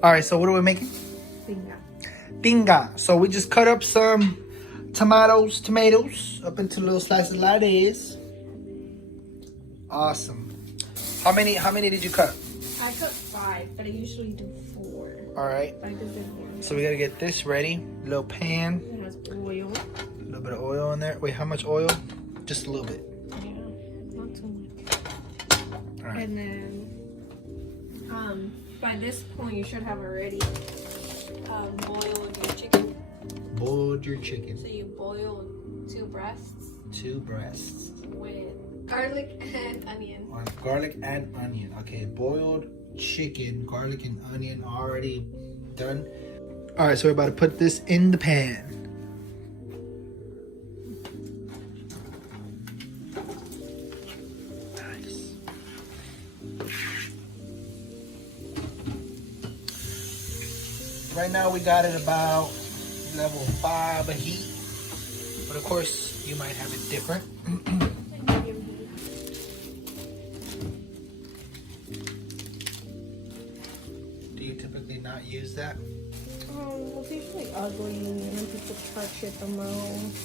All right, so what are we making? Tinga. Tinga. So we just cut up some tomatoes up into little slices like this. Awesome. How many did you cut? I cut 5, but I usually do 4. All right. So we gotta get this ready. Little pan. It has oil. A little bit of oil in there. Wait, how much oil? Just a little bit. Yeah, not too much. All right. And then, by this point, you should have already boiled your chicken. Boiled your chicken. So you boil 2 breasts. 2 breasts. With garlic and onion. Garlic and onion. Okay, boiled chicken, garlic and onion already done. All right, so we're about to put this in the pan. Nice. Right now we got it about level 5 of heat, but of course you might have it different. Do you typically not use that? It's usually ugly and then people touch it the most.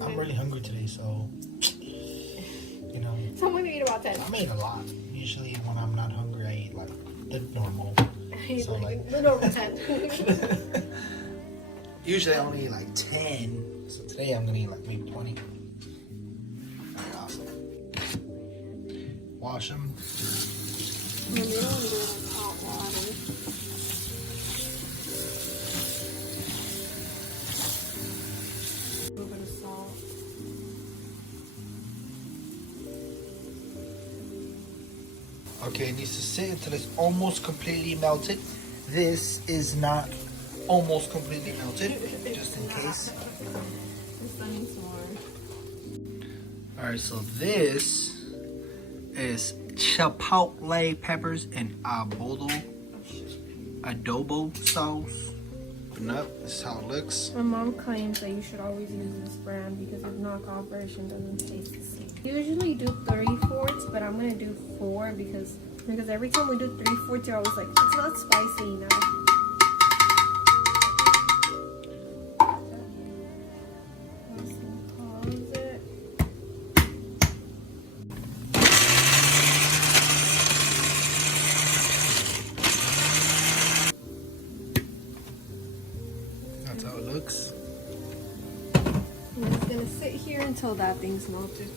I'm really hungry today, so you know. So I'm gonna eat about 10. I ate a lot. Usually when I'm not hungry, I eat like the normal. So like the normal 10. Usually I only eat like 10. So today I'm gonna eat like maybe 20. Very awesome. Wash them. And you don't want to do it in hot water. A little bit of salt. Okay, it needs to sit until it's almost completely melted. This is not almost completely melted, just in case. This needs more. Alright, so this is chipotle peppers and adobo sauce. Open up, this is how it looks. My mom claims that you should always use this brand because the knockoff version doesn't taste the same. Usually do 3/4, but I'm gonna do 4 because every time we do 3/4, you're always like, it's not spicy enough. Pause it. That's how it looks. And it's gonna sit here until that thing's melted.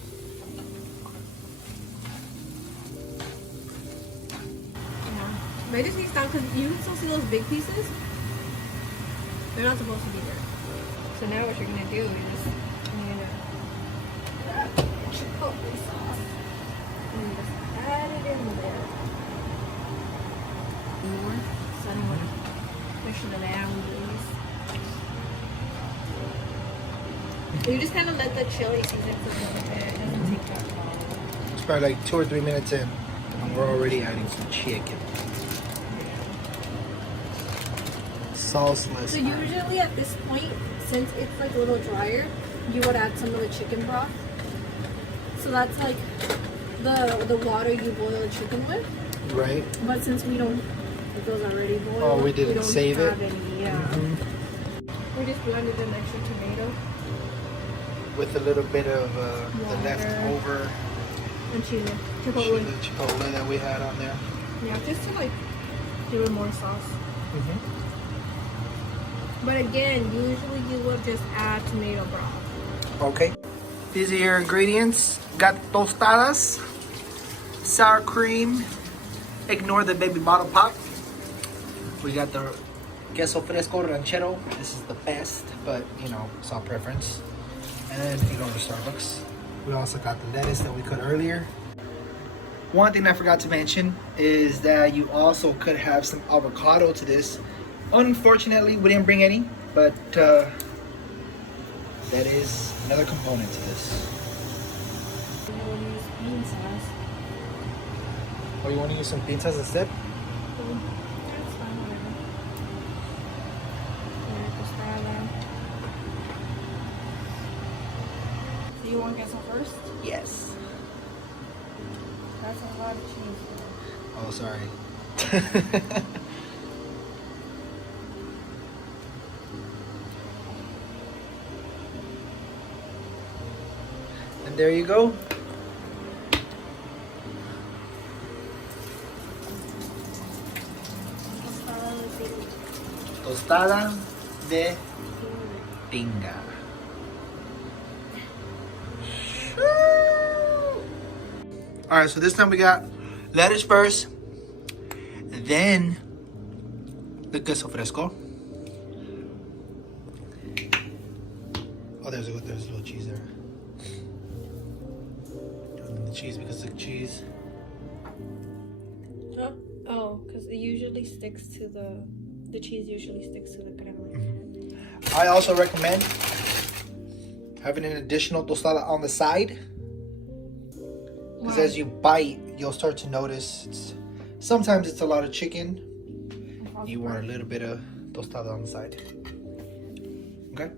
But I just need to stop because you can still see those big pieces. They're not supposed to be there. So now what you're gonna do is you're gonna grab chipotle sauce and just add it in there. More. So I don't want to push the boundaries. You just kind of let the chili season cook a little bit. It doesn't take that long. It's probably like 2 or 3 minutes in, and we're already adding some chicken. Sauceless. So usually at this point, since it's like a little drier, you would add some of the chicken broth. So that's like the water you boil the chicken with. Right. But since we don't, it goes already boiled. Oh, we didn't don't save it? have any, yeah. We just blended an extra tomato. With a little bit of the leftover And chili. Chipotle. chipotle that we had on there. Yeah, just to like give it more sauce. Mm-hmm. But again, usually you would just add tomato broth. Okay. These are your ingredients. Got tostadas, sour cream. Ignore the baby bottle pop. We got the queso fresco ranchero. This is the best, but you know, it's all preference. And if you go to Starbucks, we also got the lettuce that we cut earlier. One thing I forgot to mention is that you also could have some avocado to this. Unfortunately, we didn't bring any, but that is another component to this. Or you want to use some pinzas instead? Cool. That's fine, whatever. Tostada. So you want queso first? Yes. That's a lot of cheese. Oh, sorry. And there you go. Tostada de Tinga. Alright, so this time we got lettuce first, then the queso fresco. Oh, there's a little cheese there. And the cheese because the cheese. Oh, because it usually sticks to the cheese usually sticks to the crema. I also recommend having an additional tostada on the side. Because as you bite, you'll start to notice sometimes it's a lot of chicken. You want a little bit of tostada on the side. Okay?